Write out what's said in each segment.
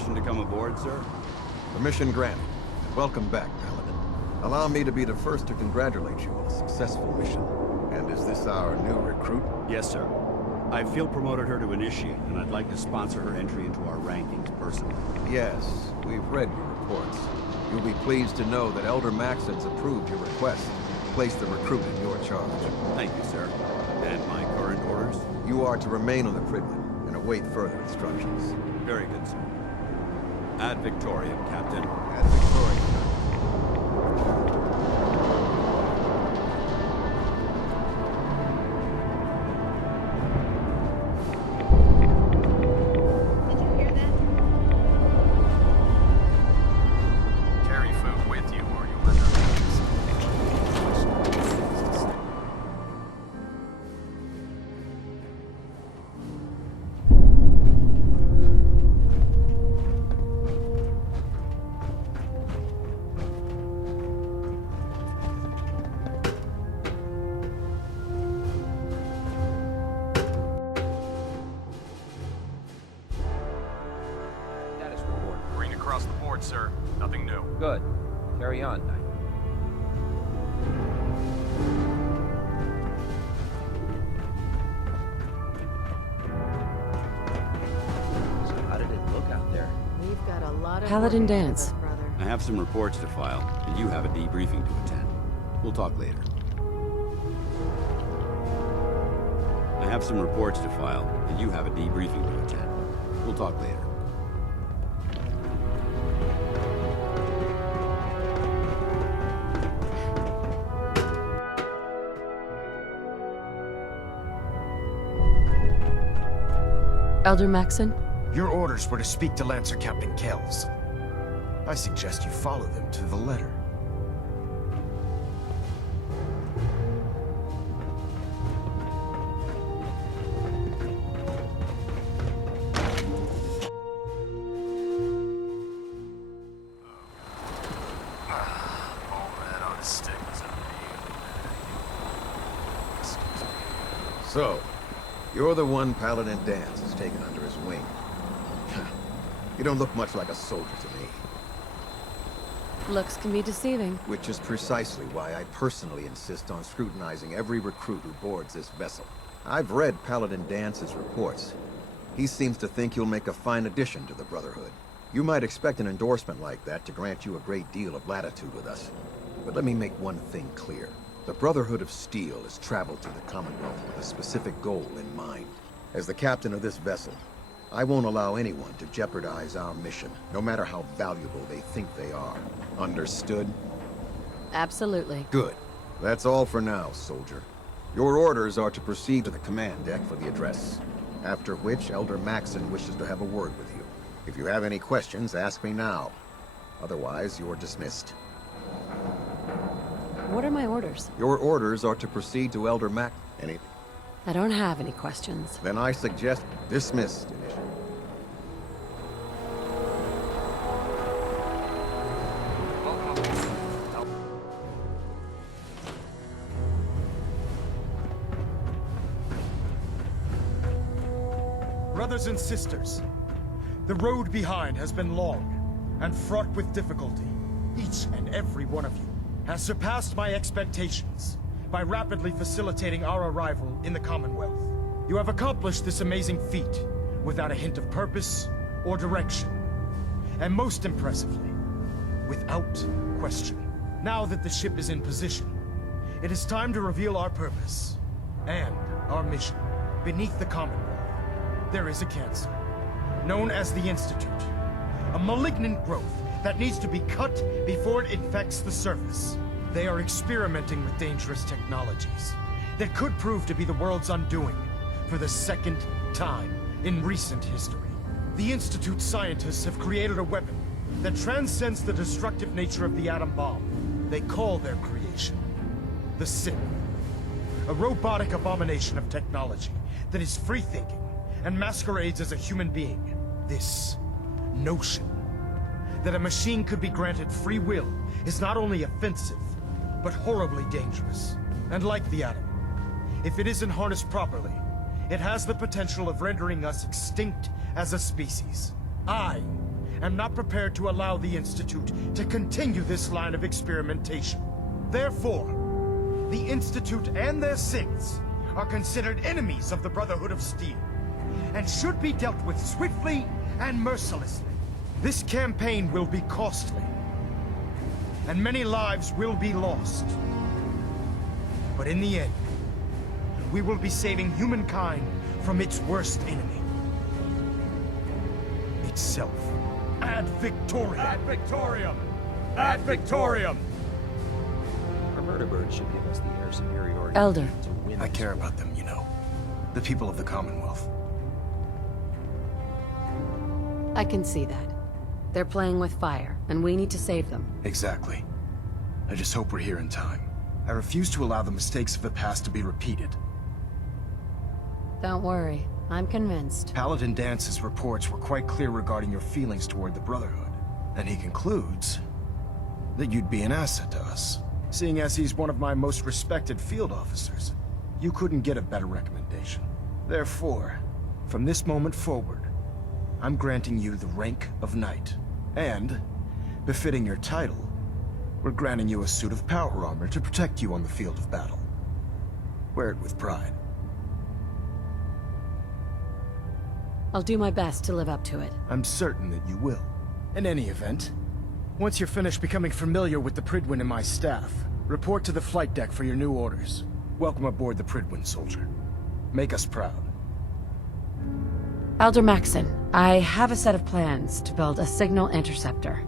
permission to come aboard, sir? Permission granted. Welcome back, Paladin. Allow me to be the first to congratulate you on a successful mission. And is this our new recruit? Yes, sir. I field promoted her to initiate, and I'd like to sponsor her entry into our rankings personally. Yes, we've read your reports. You'll be pleased to know that Elder Maxon's approved your request to place the recruit in your charge. Thank you, sir. And my current orders? You are to remain on the Prydwen and await further instructions. Very good, sir. Ad Victoriam, Captain. Ad Victoriam. Sir, nothing new. Good. Carry on, Knight. So how did it look out there? We've got a lot of Paladin Dance. brother. I have some reports to file, and you have a debriefing to attend. We'll talk later. I have some reports to file, and you have a debriefing to attend. We'll talk later. Elder Maxon? Your orders were to speak to Lancer Captain Kells. I suggest you follow them to the letter. So, you're the one Paladin Dance has taken under his wing. You don't look much like a soldier to me. Looks can be deceiving. Which is precisely why I personally insist on scrutinizing every recruit who boards this vessel. I've read Paladin Dance's reports. He seems to think you'll make a fine addition to the Brotherhood. You might expect an endorsement like that to grant you a great deal of latitude with us. But let me make one thing clear. The Brotherhood of Steel has traveled to the Commonwealth with a specific goal in mind. As the captain of this vessel, I won't allow anyone to jeopardize our mission, no matter how valuable they think they are. Understood? Absolutely. Good. That's all for now, soldier. Your orders are to proceed to the command deck for the address, after which Elder Maxon wishes to have a word with you. If you have any questions, ask me now. Otherwise, you're dismissed. What are my orders? Your orders are to proceed to Elder Mac... Any... I don't have any questions. Then I suggest dismissed. Brothers and sisters, the road behind has been long and fraught with difficulty. Each and every one of you has surpassed my expectations by rapidly facilitating our arrival in the Commonwealth. You have accomplished this amazing feat without a hint of purpose or direction. And most impressively, without question. Now that the ship is in position, it is time to reveal our purpose and our mission. Beneath the Commonwealth, there is a cancer, known as the Institute. A malignant growth that needs to be cut before it infects the surface. They are experimenting with dangerous technologies that could prove to be the world's undoing for the second time in recent history. The Institute scientists have created a weapon that transcends the destructive nature of the atom bomb. They call their creation the Sith. A robotic abomination of technology that is free-thinking and masquerades as a human being. This notion that a machine could be granted free will is not only offensive, but horribly dangerous. And like the atom, if it isn't harnessed properly, it has the potential of rendering us extinct as a species. I am not prepared to allow the Institute to continue this line of experimentation. Therefore, the Institute and their Siths are considered enemies of the Brotherhood of Steel, and should be dealt with swiftly and mercilessly. This campaign will be costly, and many lives will be lost. But in the end, we will be saving humankind from its worst enemy. Itself. Ad Victoriam! Ad Victoriam! Ad Victoriam! Our murder bird should give us the air superiority Elder. to win. I care about them, you know. The people of the Commonwealth. I can see that. They're playing with fire, and we need to save them. Exactly. I just hope we're here in time. I refuse to allow the mistakes of the past to be repeated. Don't worry. I'm convinced. Paladin Dance's reports were quite clear regarding your feelings toward the Brotherhood. And he concludes that you'd be an asset to us. Seeing as he's one of my most respected field officers, you couldn't get a better recommendation. Therefore, from this moment forward, I'm granting you the rank of Knight. And, befitting your title, we're granting you a suit of power armor to protect you on the field of battle. Wear it with pride. I'll do my best to live up to it. I'm certain that you will. In any event, once you're finished becoming familiar with the Pridwin and my staff, report to the flight deck for your new orders. Welcome aboard the Pridwin, soldier. Make us proud. Elder Maxon, I have a set of plans to build a signal interceptor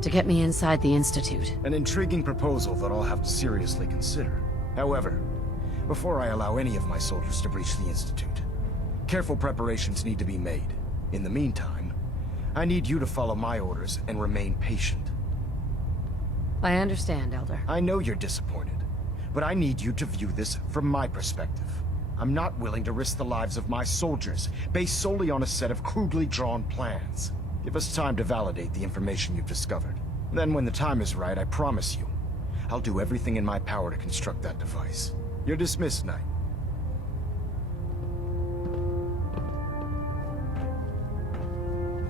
to get me inside the Institute. An intriguing proposal that I'll have to seriously consider. However, before I allow any of my soldiers to breach the Institute, careful preparations need to be made. In the meantime, I need you to follow my orders and remain patient. I understand, Elder. I know you're disappointed, but I need you to view this from my perspective. I'm not willing to risk the lives of my soldiers based solely on a set of crudely drawn plans. Give us time to validate the information you've discovered. Then when the time is right, I promise you, I'll do everything in my power to construct that device. You're dismissed, Knight.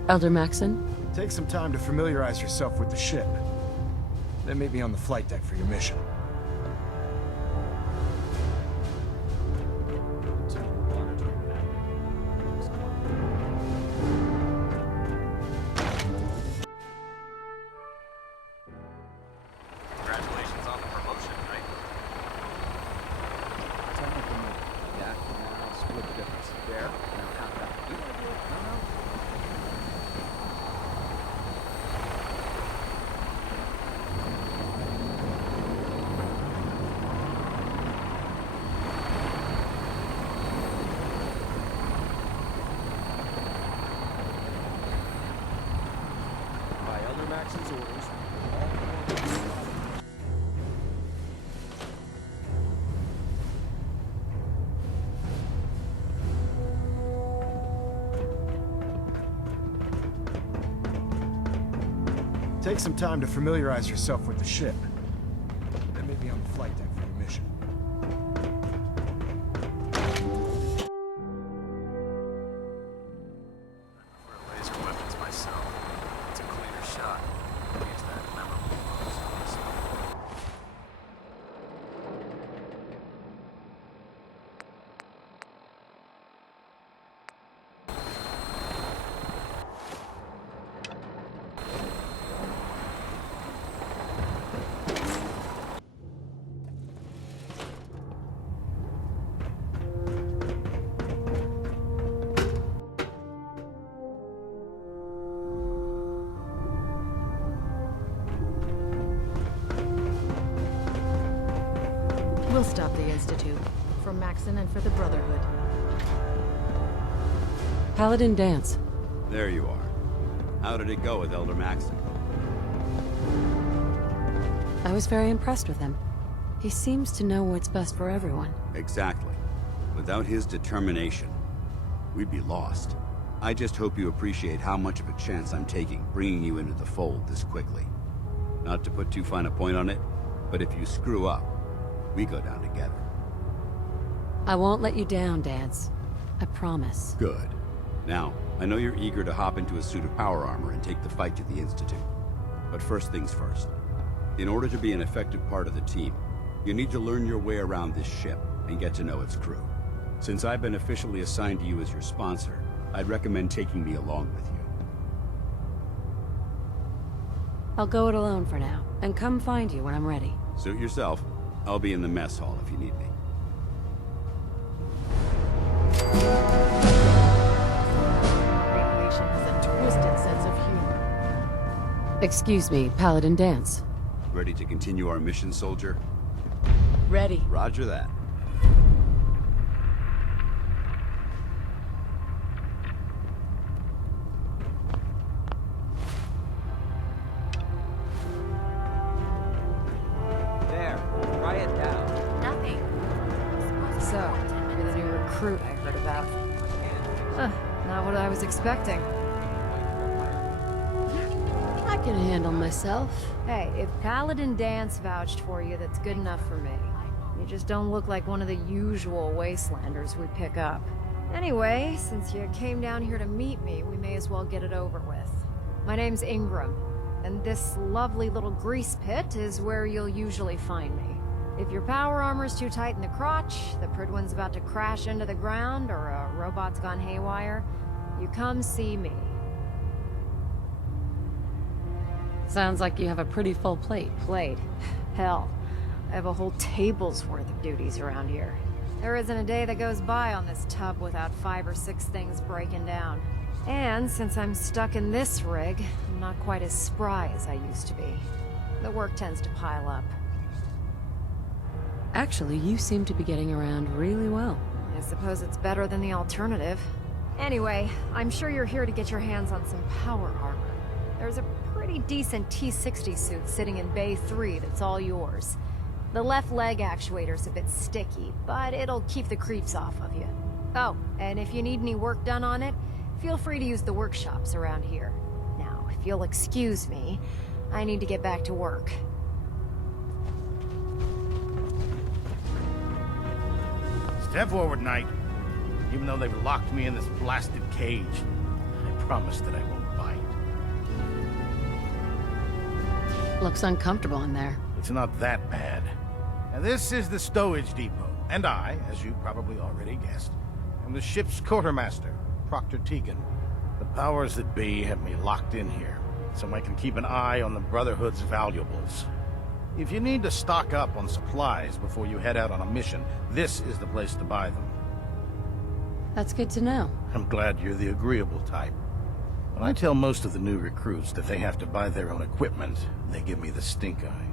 Elder Maxon? Take some time to familiarize yourself with the ship. Then meet me on the flight deck for your mission. Congratulations on the promotion, right? Technically, yeah, now I'll split the difference. There, now half that. You want to do it? No, no. By Elder Maxon's orders, Take some time to familiarize yourself with the ship. Then meet me on the flight deck for your mission. Laser weapons myself. It's a cleaner shot. Use that memorable pose. We'll stop the Institute. For Maxon and for the Brotherhood. Paladin Dance. There you are. How did it go with Elder Maxon? I was very impressed with him. He seems to know what's best for everyone. Exactly. Without his determination, we'd be lost. I just hope you appreciate how much of a chance I'm taking bringing you into the fold this quickly. Not to put too fine a point on it, but if you screw up, we go down together. I won't let you down, Dance. I promise. Good. Now, I know you're eager to hop into a suit of power armor and take the fight to the Institute. But first things first. In order to be an effective part of the team, you need to learn your way around this ship and get to know its crew. Since I've been officially assigned to you as your sponsor, I'd recommend taking me along with you. I'll go it alone for now, and come find you when I'm ready. Suit yourself. I'll be in the mess hall if you need me. Radiation has a twisted sense of humor. Excuse me, Paladin Dance. Ready to continue our mission, soldier? Ready. Roger that. There, try it down. Nothing. So, you're the new recruit I heard about. Not what I was expecting. I can handle myself. Hey, if Paladin Dance vouched for you, that's good enough for me. You just don't look like one of the usual wastelanders we pick up. Anyway, since you came down here to meet me, we may as well get it over with. My name's Ingram, and this lovely little grease pit is where you'll usually find me. If your power armor's too tight in the crotch, the Pridwin's about to crash into the ground, or a robot's gone haywire, you come see me. Sounds like you have a pretty full plate. Plate. Hell, I have a whole table's worth of duties around here. There isn't a day that goes by on this tub without 5 or 6 things breaking down. And since I'm stuck in this rig, I'm not quite as spry as I used to be. The work tends to pile up. Actually, you seem to be getting around really well. I suppose it's better than the alternative. Anyway, I'm sure you're here to get your hands on some power armor. There's a pretty decent T-60 suit sitting in Bay 3 that's all yours. The left leg actuator's a bit sticky, but it'll keep the creeps off of you. Oh, and if you need any work done on it, feel free to use the workshops around here. Now, if you'll excuse me, I need to get back to work. Step forward, Knight. Even though they've locked me in this blasted cage, I promise that I won't bite. Looks uncomfortable in there. It's not that bad. Now, this is the Stowage Depot, and I, as you probably already guessed, am the ship's quartermaster, Proctor Tegan. The powers that be have me locked in here, so I can keep an eye on the Brotherhood's valuables. If you need to stock up on supplies before you head out on a mission, this is the place to buy them. That's good to know. I'm glad you're the agreeable type. When I tell most of the new recruits that they have to buy their own equipment, they give me the stink eye.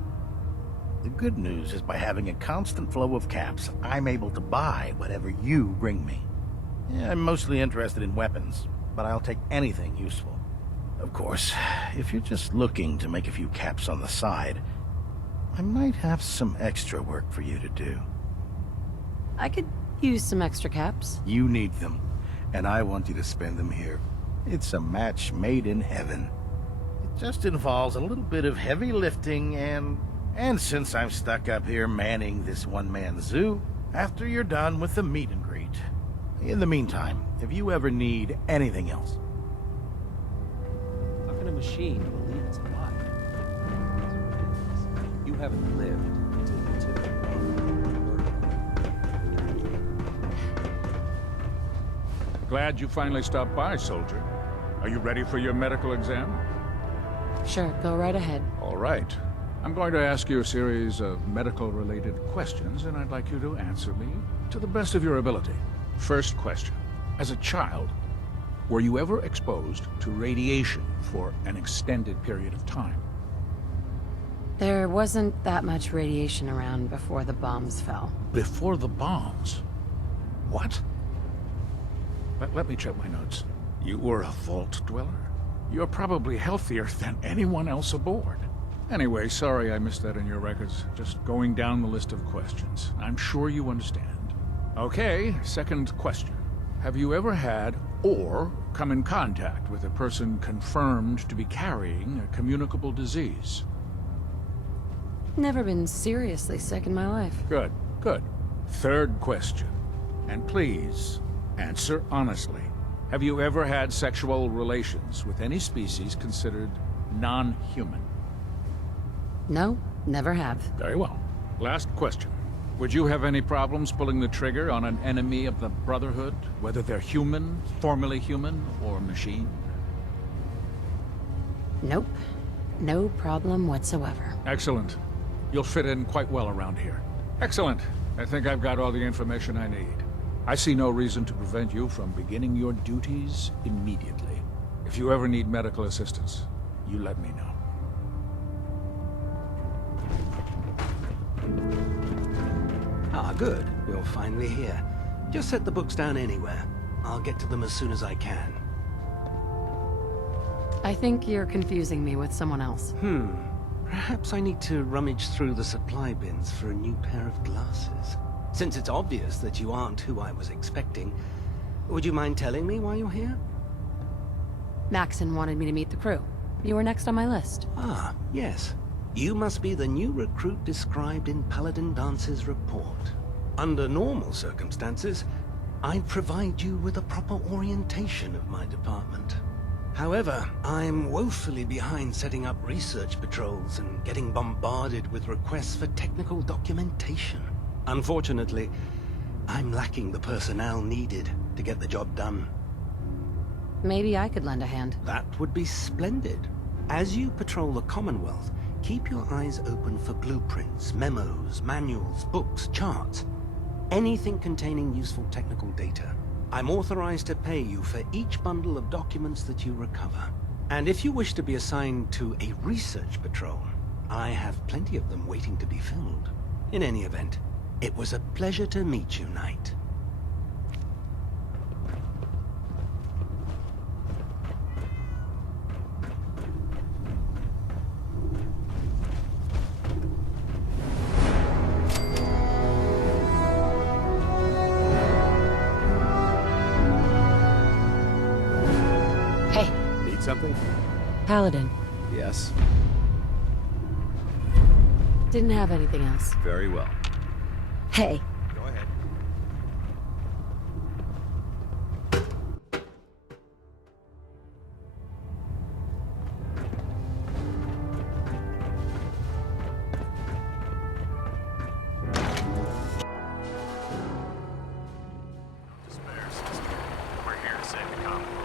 The good news is by having a constant flow of caps, I'm able to buy whatever you bring me. Yeah, I'm mostly interested in weapons, but I'll take anything useful. Of course, if you're just looking to make a few caps on the side, I might have some extra work for you to do. I could use some extra caps. You need them, and I want you to spend them here. It's a match made in heaven. It just involves a little bit of heavy lifting and since I'm stuck up here manning this one-man zoo, after you're done with the meet and greet. In the meantime, if you ever need anything else. How can a machine believe it's alive? You haven't lived until you took it. Glad you finally stopped by, soldier. Are you ready for your medical exam? Sure, go right ahead. All right. I'm going to ask you a series of medical-related questions, and I'd like you to answer me to the best of your ability. First question. As a child, were you ever exposed to radiation for an extended period of time? There wasn't that much radiation around before the bombs fell. Before the bombs? What? Let me check my notes. You were a vault dweller? You're probably healthier than anyone else aboard. Anyway, sorry I missed that in your records. Just going down the list of questions. I'm sure you understand. Okay, second question. Have you ever had or come in contact with a person confirmed to be carrying a communicable disease? Never been seriously sick in my life. Good, good. Third question. And please, answer honestly. Have you ever had sexual relations with any species considered non-human? No, never have. Very well. Last question. Would you have any problems pulling the trigger on an enemy of the Brotherhood, whether they're human, formerly human, or machine? Nope. No problem whatsoever. Excellent. You'll fit in quite well around here. Excellent. I think I've got all the information I need. I see no reason to prevent you from beginning your duties immediately. If you ever need medical assistance, you let me know. Ah, good. You're finally here. Just set the books down anywhere. I'll get to them as soon as I can. I think you're confusing me with someone else. Perhaps I need to rummage through the supply bins for a new pair of glasses. Since it's obvious that you aren't who I was expecting, would you mind telling me why you're here? Maxon wanted me to meet the crew. You were next on my list. Ah, yes. You must be the new recruit described in Paladin Dance's report. Under normal circumstances, I'd provide you with a proper orientation of my department. However, I'm woefully behind setting up research patrols and getting bombarded with requests for technical documentation. Unfortunately, I'm lacking the personnel needed to get the job done. Maybe I could lend a hand. That would be splendid. As you patrol the Commonwealth, keep your eyes open for blueprints, memos, manuals, books, charts. Anything containing useful technical data. I'm authorized to pay you for each bundle of documents that you recover. And if you wish to be assigned to a research patrol, I have plenty of them waiting to be filled. In any event, it was a pleasure to meet you, Knight. Something? Paladin. Yes. Didn't have anything else. Very well. Hey. Go ahead. Despair, sister. We're here to save the Commonwealth.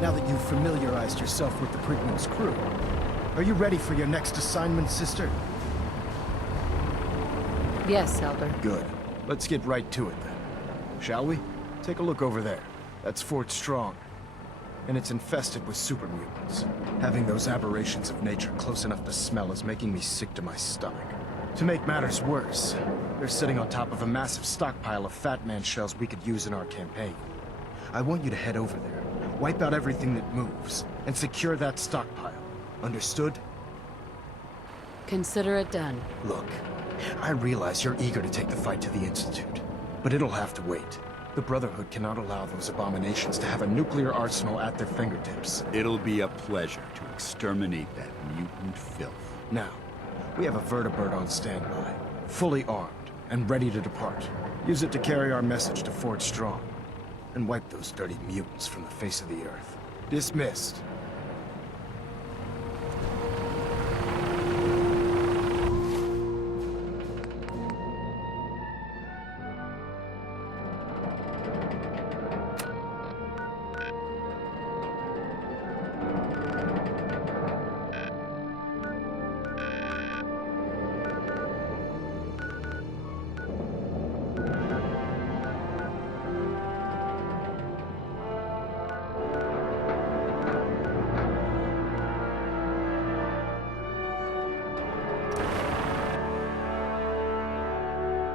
Now that you've familiarized yourself with the Prince's crew, are you ready for your next assignment, sister? Yes, Elder. Good. Let's get right to it then. Shall we? Take a look over there. That's Fort Strong. And it's infested with super mutants. Having those aberrations of nature close enough to smell is making me sick to my stomach. To make matters worse, they're sitting on top of a massive stockpile of Fat Man shells we could use in our campaign. I want you to head over there, wipe out everything that moves, and secure that stockpile. Understood? Consider it done. Look, I realize you're eager to take the fight to the Institute, but it'll have to wait. The Brotherhood cannot allow those abominations to have a nuclear arsenal at their fingertips. It'll be a pleasure to exterminate that mutant filth. Now, we have a vertibird on standby, fully armed and ready to depart. Use it to carry our message to Fort Strong, and wipe those dirty mutants from the face of the earth. Dismissed.